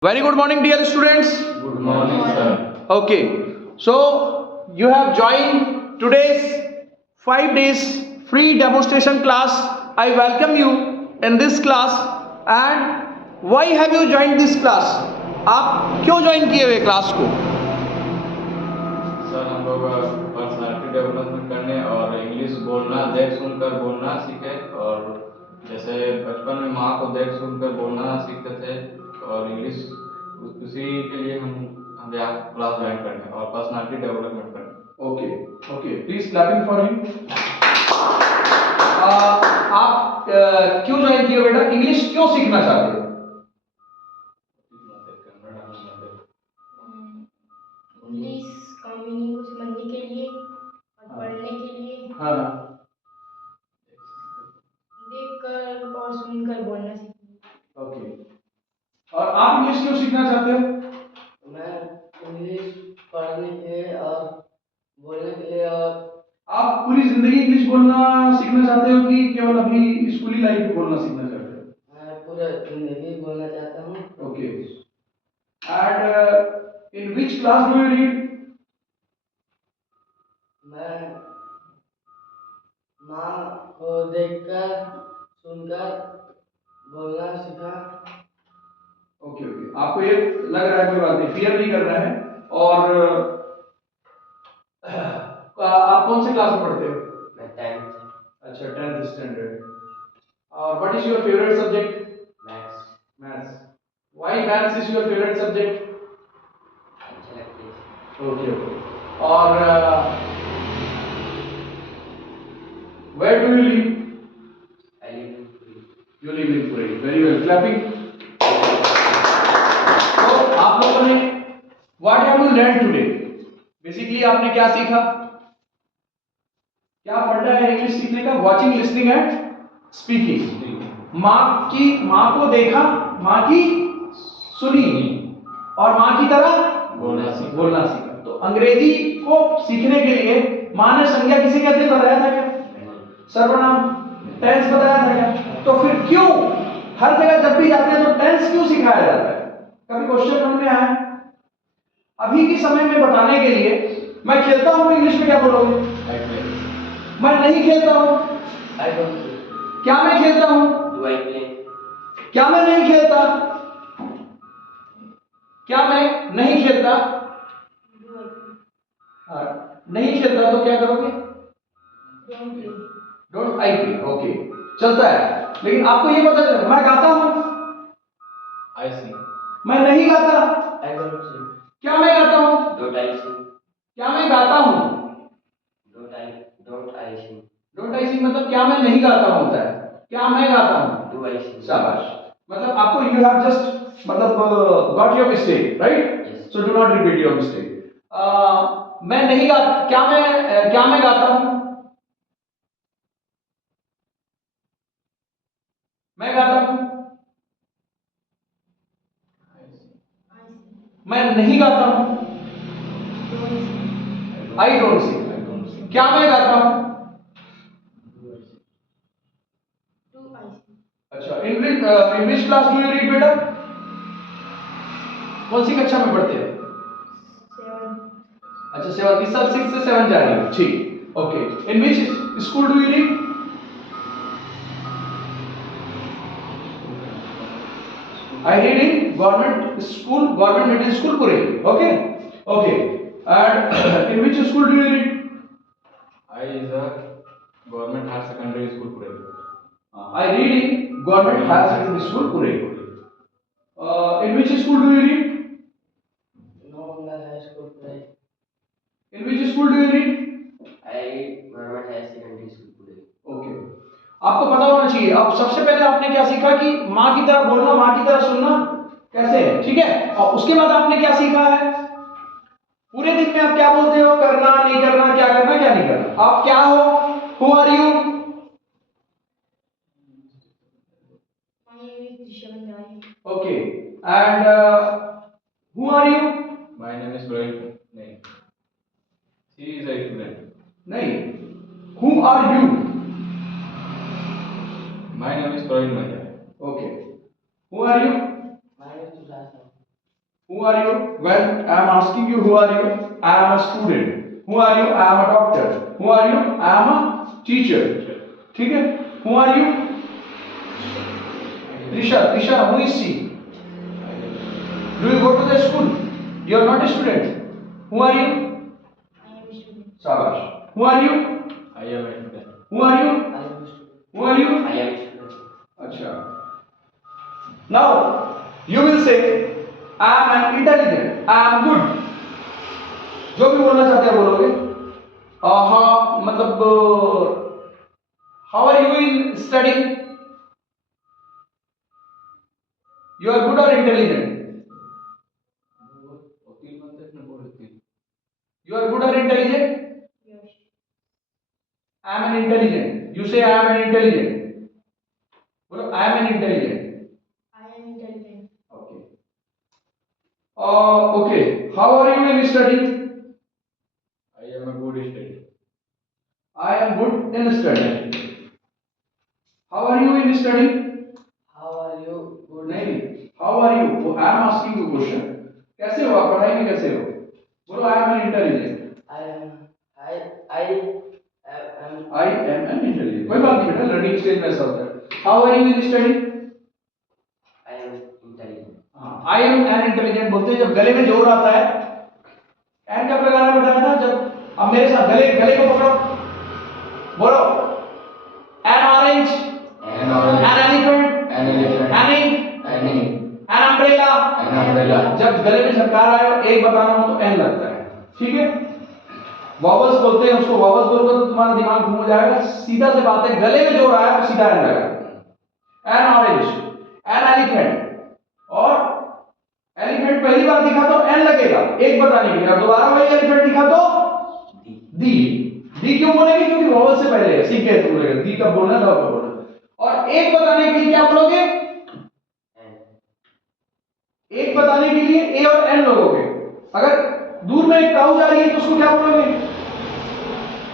Very good morning, dear students. Good morning, sir. Okay, so you have joined today's 5 days free demonstration class. I welcome you in this class. And why have you joined this class? आप क्यों join किए हुए class को? Sir हम लोग personality development करने और English बोलना देख सुनकर बोलना सीखे। और जैसे बचपन में माँ को देख सुनकर बोलना सीखते थे और इंग्लिश उसी के लिए हम यहाँ क्लास ज्वाइन करने और पर्सनालिटी डेवलपमेंट करने। Okay, okay. Please clapping for him. आप क्यों ज्वाइन किए बेटा? इंग्लिश क्यों सीखना चाहते हो? इंग्लिश का मीनिंग को समझने के लिए और पढ़ने के लिए हाँ हाँ. देखकर और सुनकर बोलना सीखना। ओके. और आप इंग्लिश क्यों सीखना चाहते हो? मैं इंग्लिश पढ़ने के लिए और बोलने के लिए। और आप पूरी जिंदगी इंग्लिश बोलना सीखना चाहते हो कि केवल अभी स्कूली लाइफ में बोलना सीखना चाहते हो? मैं पूरा जिंदगी बोलना चाहता हूँ। Okay. And in which class do you read? मैं माँ को देखकर सुनकर बोलना सीखा। Okay okay. आपको ये लग रहा है कोई बात नहीं, फियर नहीं कर रहा है. और आप कौन से क्लास में पढ़ते हो? मैं 10th अच्छा, 10th स्टैंडर्ड. और what is your favourite subject? Maths maths. Why maths is your favourite subject? अच्छा लगती है। Okay okay. और where do you live? I live in Puri. You live in Puri. Very well. Clapping. तो आप लोगों ने what have you learned today? Basically आपने क्या सीखा? क्या फंडा है इंग्लिश सीखने का? Watching, listening and speaking. माँ को देखा, माँ की सुनी और माँ की तरह बोलना सीखा. तो अंग्रेजी को सीखने के लिए माँ ने संज्ञा किसे कहते हैं बताया था क्या? सर्वनाम. टेंस बताया था क्या? तो फिर क्यों हर जगह जब भी जाते हैं तो टेंस क्यों सिखाया जाता है? कभी क्वेश्चन मन में आया? अभी के समय में बताने के लिए मैं खेलता हूँ इंग्लिश में क्या बोलोगे? मैं नहीं खेलता हूँ. I don't play. क्या मैं खेलता हूँ? Do I play? क्या मैं नहीं खेलता? क्या मैं नहीं खेलता? नहीं खेलता तो क्या करोगे? Don't I play. ओके, चलता है. लेकिन आपको ये पता चला मैं गाता हूँ. I sing. मैं नहीं गाता. I don't sing. क्या मैं गाता हूँ? Don't I sing? क्या मैं गाता हूँ? Don't I sing? Don't I sing मतलब क्या मैं नहीं गाता हूँ होता है. क्या मैं गाता हूँ? Do I sing? शाबाश. मतलब आपको यू हैव जस्ट मतलब got your mistake, right? Yes. So do not repeat your mistake. मैं नहीं गाता. क्या मैं गाता हूँ? मैं गाता हूँ. मैं नहीं गाता हूँ. I don't sing. क्या मैं गाता हूँ? अच्छा. English class do you read बेटा? कौन सी कक्षा में पढ़ते हैं? अच्छा, 7. इस साल 6 से 7 जा रही है. ठीक. Okay. In which school do you read? I read in government school, government middle school, Puri. Okay, okay. And in which school do you read? I is a government higher secondary school Puri. I read in government higher secondary school, Puri. In which school do you read? Normal high school play. In which school do you read? I read government higher secondary school play. Okay. आपको पता होना चाहिए. अब सबसे पहले आपने क्या सीखा कि माँ की तरह बोलना, माँ की तरह सुनना कैसे है, ठीक है? और उसके बाद आपने क्या सीखा है? पूरे दिन में आप क्या बोलते हो? करना, नहीं करना, क्या करना, क्या नहीं करना. आप क्या हो? Who are you? Okay. And who are you? My name is Praveen. नहीं. He is a student. नहीं. Who are you? My name is Praveen Manja. Okay. Who are you? My name is Tushar. Who are you? When I am asking you who are you, I am a student. Who are you? I am a doctor. Who are you? I am a teacher. ठीक है? Who are you? Trisha. Trisha, who is she? Do you go to the school? You are not a student. Who are you? I am a student. शाबाश. Who are you? I am a student. Who are you? I am a student. Who are you? I am a student. अच्छा. Now you will say I am intelligent. I am good. जो भी बोलना चाहते हैं बोलोगे. हाँ मतलब how are you in studying? You are good or intelligent? वो 3 मंथ तक बोल रही थी. You are good or intelligent? Yes. I am an intelligent. You say I am an intelligent. बोलो I am an intelligent. I am intelligent. Okay. Okay. How are you in studying? I am a good student. I am good in studying. How are you in studying? How are you? Good. नहीं. How are you? I am asking you question. कैसे हो आप पढ़ाई में कैसे हो? बोलो I am an intelligent. I am an intelligent. कोई बात नहीं बेटा, लर्निंग स्टेज में ऐसा होता है. How are you in studying? I am intelligent. हाँ, I am an intelligent बोलते हैं जब गले में जोर आता है. एन कब लगाना बताया था? जब अब मेरे साथ गले को पकड़ो. बोलो an orange, An orange. an elephant, An elephant. an umbrella. An umbrella. जब गले में झटकार आए और एक बताना हो तो एन लगता है. ठीक है? वॉवल्स बोलते हैं उसको. वॉवल्स बोलोगे तो तुम्हारा दिमाग घूम जाएगा. सीधा से बात है, गले में जोर आया तो सीधा एन लगा. an orange, an elephant. और एलिफेंट पहली बार दिखा तो एन लगेगा एक बताने के लिए, और दोबारा वही एलिफेंट दिखा तो दी. दी क्यों बोलेंगे? क्योंकि वॉवल से पहले है. सीख गए तो बोलेगा दी कब बोलना, दो कब बोलना. और एक बताने के लिए क्या बोलोगे? एक बताने के लिए ए और एन लोगोगे. अगर दूर में एक काऊ जा रही है तो उसको क्या बोलोगे?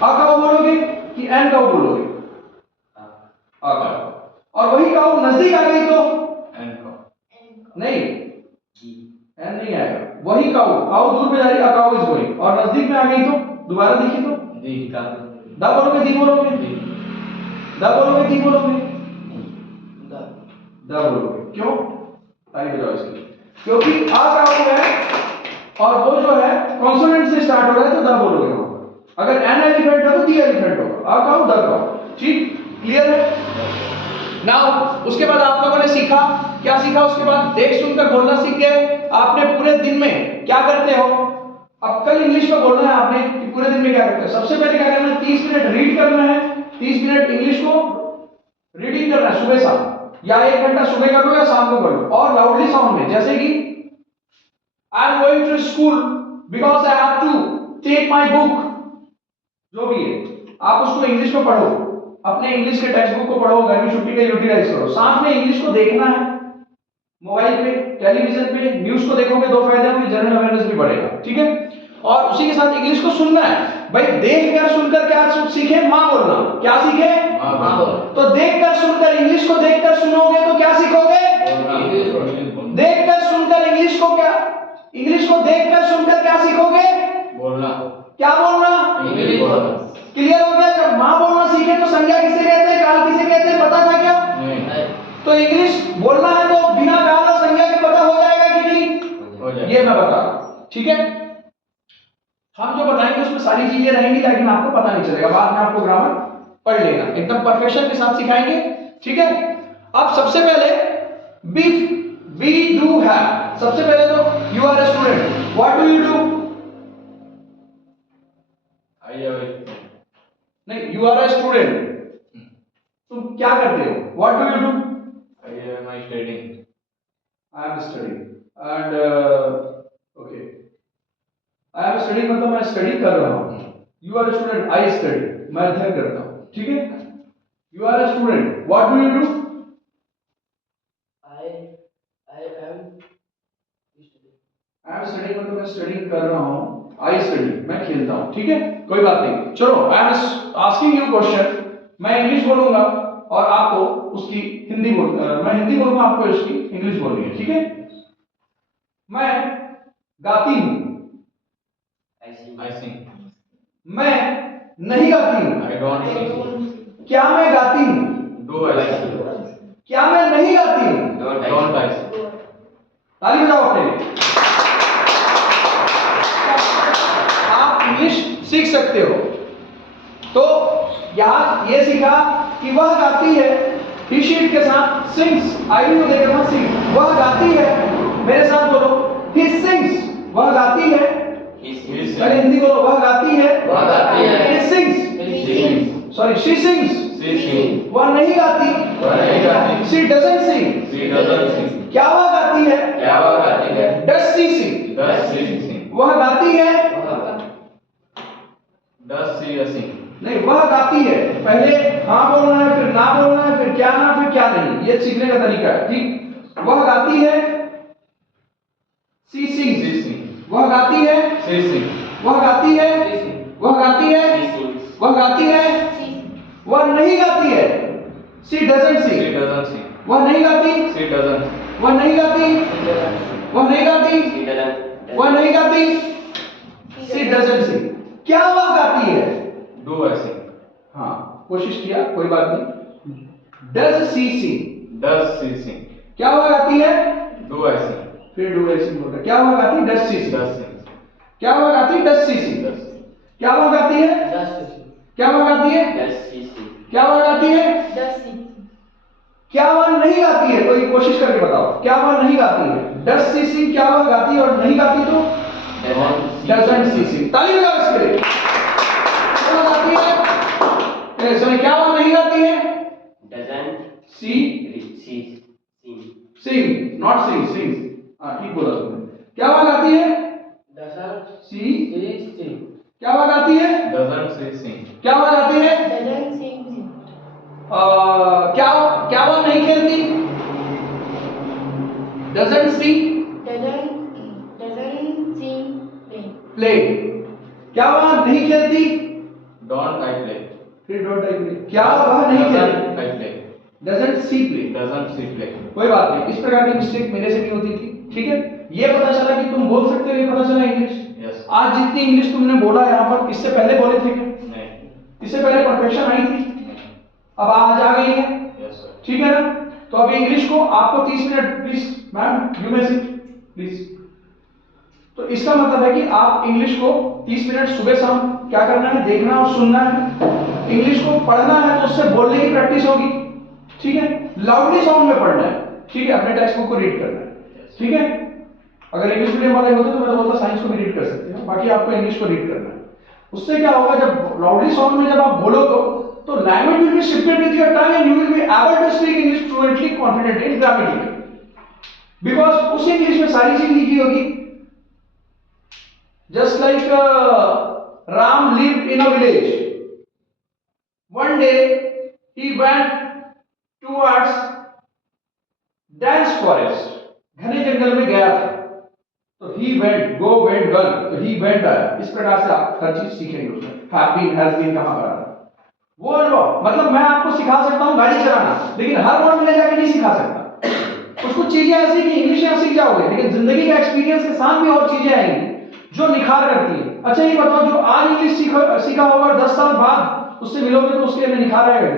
आ काऊ बोलोगे कि एन काऊ बोलोगे? आ काऊ. और वही काऊ नजदीक आ गई तो नहीं, एन नहीं आएगा. वही काऊ दूर में जा रही है, काऊ इज गोइंग, और नजदीक में आ गई तो दोबारा दिखी तो दी का. दा बोलोगे, दी बोलोगे, दा बोलोगे, दी बोलोगे, दा बोलोगे. क्यों? ताली बजाओ इसकी. क्योंकि आ काऊ है और वो जो है कॉन्सोनेंट से स्टार्ट हो रहा है तो दा बोलोगे वहां पर. अगर एन एलिफेंट है तो दी एलिफेंट होगा. आ काऊ, दा काऊ. ठीक, क्लियर है? नाउ उसके बाद आप लोगों ने सीखा, क्या सीखा उसके बाद? देख सुनकर बोलना सीख गए. आपने पूरे दिन में क्या करते हो? अब कल इंग्लिश में बोलना है आपने कि पूरे दिन में क्या करते हो. सबसे पहले क्या करना है? 30 मिनट रीड करना है. 30 मिनट इंग्लिश को रीडिंग करना है सुबह शाम, या 1 घंटा सुबह कर लो या शाम को कर लो, और लाउडली साउंड में. जैसे कि I am going to school because I have to take my book. जो भी है आप उसको इंग्लिश में पढ़ो. अपने इंग्लिश के टेक्स्ट बुक को पढ़ो. गर्मी छुट्टी का यूटिलाइज करो. साथ में इंग्लिश को देखना है. मोबाइल पे, टेलीविजन पे न्यूज को देखोगे दो फायदे होंगे. जनरल अवेयरनेस भी बढ़ेगा. ठीक है? और उसी के साथ इंग्लिश को सुनना है. भाई देखकर सुनकर क्या सीखे? मां बोलना. क्या सीखे? मां बोलना. तो देखकर सुनकर इंग्लिश को देखकर सुनोगे तो क्या सीखोगे? देखकर सुनकर इंग्लिश को क्या, इंग्लिश को देखकर सुनकर क्या सीखोगे? बोलना. क्या बोलना? इंग्लिश बोलना. क्लियर हो गया? जब मां बोलना सीखे तो संज्ञा किसे कहते हैं, काल किसे कहते हैं, पता था क्या? नहीं. तो इंग्लिश बोलना है तो बिना काल और संज्ञा के पता हो जाएगा कि नहीं? हो जाएगा. ये मैं बता रहा हूं. ठीक है? हम जो बताएंगे उसमें सारी चीजें रहेंगी, लेकिन आपको पता नहीं चलेगा. बाद में आपको ग्रामर पढ़ लेना, एकदम परफेक्शन के साथ सिखाएंगे. ठीक है? अब सबसे पहले बी डू हैव. सबसे पहले तो you are a student. What do you do? I am नहीं, यू आर ए स्टूडेंट. तुम क्या करते हो? What do you do? I am studying. I am studying. And okay, I am studying मतलब मैं स्टडी कर रहा हूं. You are a student. I study, मैं अध्ययन करता हूं. ठीक है? You are a student. What do you do? I am studying मतलब मैं स्टडी कर रहा हूं. आई स्टडी, मैं खेलता हूं. ठीक है? कोई बात नहीं. चलो, I am asking you question. मैं इंग्लिश बोलूंगा और आपको उसकी हिंदी मैं हिंदी बोलूंगा, आपको इसकी इंग्लिश बोलनी है. ठीक है? मैं गाती हूँ। I sing. मैं नहीं गाती हूँ। I don't I sing. don't क्या मैं गाती हूँ? Do I sing? क्या मैं नहीं गाती हूँ? Don't I sing? go. ताली बजाओ अपने लिए। आप इंग्लिश सीख सकते हो। तो यहाँ ये सीखा कि वह गाती है, ही शीट के साथ सिंग्स, आई भी देगा ना सिंग, वह गाती है, मेरे साथ बोलो, ही सिंग्स, वह गाती है, He पहले sings. हिंदी बोलो, वह गाती है, वह गाती है। He sings, He sings. Sorry she sings, She sings. वह नहीं गाती, वह नहीं गाती. She doesn't sing, She doesn't sing. क्या वह गाती है, क्या वह गाती है? Does she Singh, Does she sing? वह गाती है, Does she sing? नहीं वह गाती है, पहले हाँ बोलना है, फिर ना बोलना है, फिर क्या ना, फिर क्या नहीं, ये सीखने का तरीका है, ठीक। वह गाती है, सी सिंग्स, She sings. वह गाती है, She sings. वह गाती है, वह गाती है, वह गाती है, She वह नहीं गाती है, she doesn't She sing, doesn't sing. वह नहीं गाती, She doesn't. वह नहीं गाती, वह नहीं गाती, वह नहीं गाती, सी डजंट सिंग, क्या वह गाती है, Do I sing? हाँ कोशिश किया, कोई बात नहीं, does she sing, Does she sing? क्या वह गाती है, Do I sing? फिर डू ऐसी बोलता, क्या वह गाती है, does she sing, Does sing. क्या वह गाती है, does she sing, Does sing. क्या वह गाती है, क्या वह गाती है, क्या वह गाती है, does she क्या वह नहीं गाती है, कोई कोशिश करके बताओ, क्या वह नहीं गाती है, डज सी सिंग, क्या वह गाती है और नहीं गाती तो डजंट सी सिंग, ताली बजाओ इसके लिए। क्या वह गाती है, सॉरी क्या वह नहीं गाती है, सी सिंग, नॉट सिंग, सिंग, हाँ ठीक बोला तुमने, क्या वह गाती है, सी, क्या वह गाती है, Doesn't she sing? क्या वह गाती है, doesn't sing क्या क्या वह नहीं खेलती, doesn't see doesn't sing play play, क्या वह नहीं खेलती, Don't I play? फिर डोंट आई प्ले, क्या वह नहीं खेलती, Doesn't I play? Doesn't C play, Doesn't she play? कोई बात नहीं, इस प्रकार की मिस्टेक मेरे से भी होती थी, ठीक है। ये पता चला कि तुम बोल सकते हो, ये पता चला इंग्लिश। Yes. आज जितनी इंग्लिश तुमने बोला यहाँ पर, इससे पहले बोले थे क्या, नहीं. इससे पहले परफेक्शन आई थी, नहीं. अब आज आ गई है, Yes sir. ठीक है ना। तो अभी इंग्लिश को आपको 30 minute, please ma'am you may sit please. तो इसका मतलब है कि आप इंग्लिश को 30 मिनट सुबह शाम क्या करना है, देखना और सुनना है। इंग्लिश को पढ़ना है तो उससे बोलने की प्रैक्टिस होगी, ठीक है। लाउडली साउंड में पढ़ना है, ठीक है। अपने टेक्स्ट बुक को रीड करना है, ठीक है। अगर इंग्लिश मीडियम वाले होते तो मैं तो बोलता साइंस को भी रीड कर सकते हैं, बाकी आपको इंग्लिश को रीड करना है। उससे क्या होगा, जब लाउडली साउंड में जब आप बोलो तो language will be shifted with your tongue and you will be able to speak English fluently, confidently, grammatically, because उस इंग्लिश में सारी चीज लिखी होगी। Just like Ram lived in a village, one day he went towards dense forest, घने जंगल में गया था। तो he went, go went gone, तो ही वेंट आया। इस प्रकार से आप हर चीज सीखेंगे उसमें। हैव बीन, हैज बीन कहां पर आ रहा है, वो अनुभव। मतलब मैं आपको सिखा सकता हूं गाड़ी चलाना, लेकिन हर मोड़ में ले जाकर नहीं सिखा सकता। कुछ कुछ चीजें ऐसी कि इंग्लिश में आप सीख जाओगे, लेकिन जिंदगी का एक्सपीरियंस के साथ भी और चीजें आएंगी जो निखार करती है। अच्छा ये बताओ, जो आज इंग्लिश सीखा होगा और 10 साल बाद उससे मिलोगे तो उसके में निखार आएगा,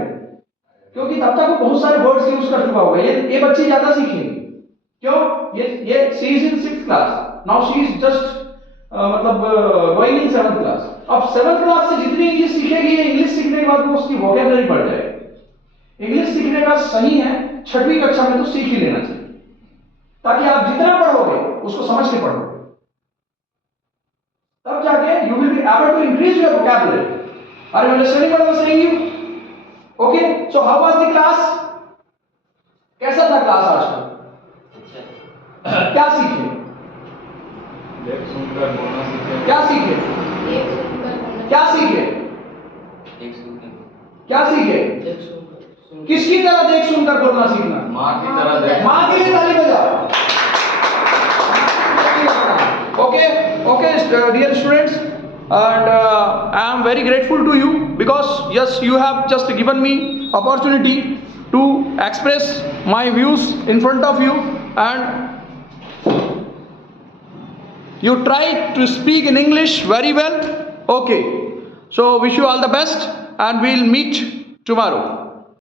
क्योंकि तब तक वो बहुत सारे वर्ड्स यूज कर चुका होगा। ये बच्चे ज्यादा सीखेंगे, क्यों? ये she is in 6th class, now she is just मतलब गोइंग इन 7th क्लास। अब 7th क्लास से जितनी इंग्लिश सीखेगी, ये इंग्लिश सीखने के बाद वो उसकी वोकैबुलरी बढ़ जाएगी। इंग्लिश सीखने का सही है 6वीं कक्षा में तो सीख ही लेना चाहिए, ताकि आप जितना पढ़ोगे उसको समझ के पढ़ोगे, तब जाके you will be able to increase your vocabulary. Are you understanding what I am saying you? Okay, so how was the class? कैसा था क्लास आज का? क्या सीखे? देख सुनकर बोलना सीखे। क्या सीखे? एक सुनकर बोलना क्या सीखे? क्या सीखे? किसकी तरह देख सुनकर बोलना सीखना? माँ की तरह देख। माँ के लिए ताली बजाओ। Okay, dear students, and I am very grateful to you because yes, you have just given me opportunity to express my views in front of you, and You try to speak in English very well. Okay. So wish you all the best and we'll meet tomorrow.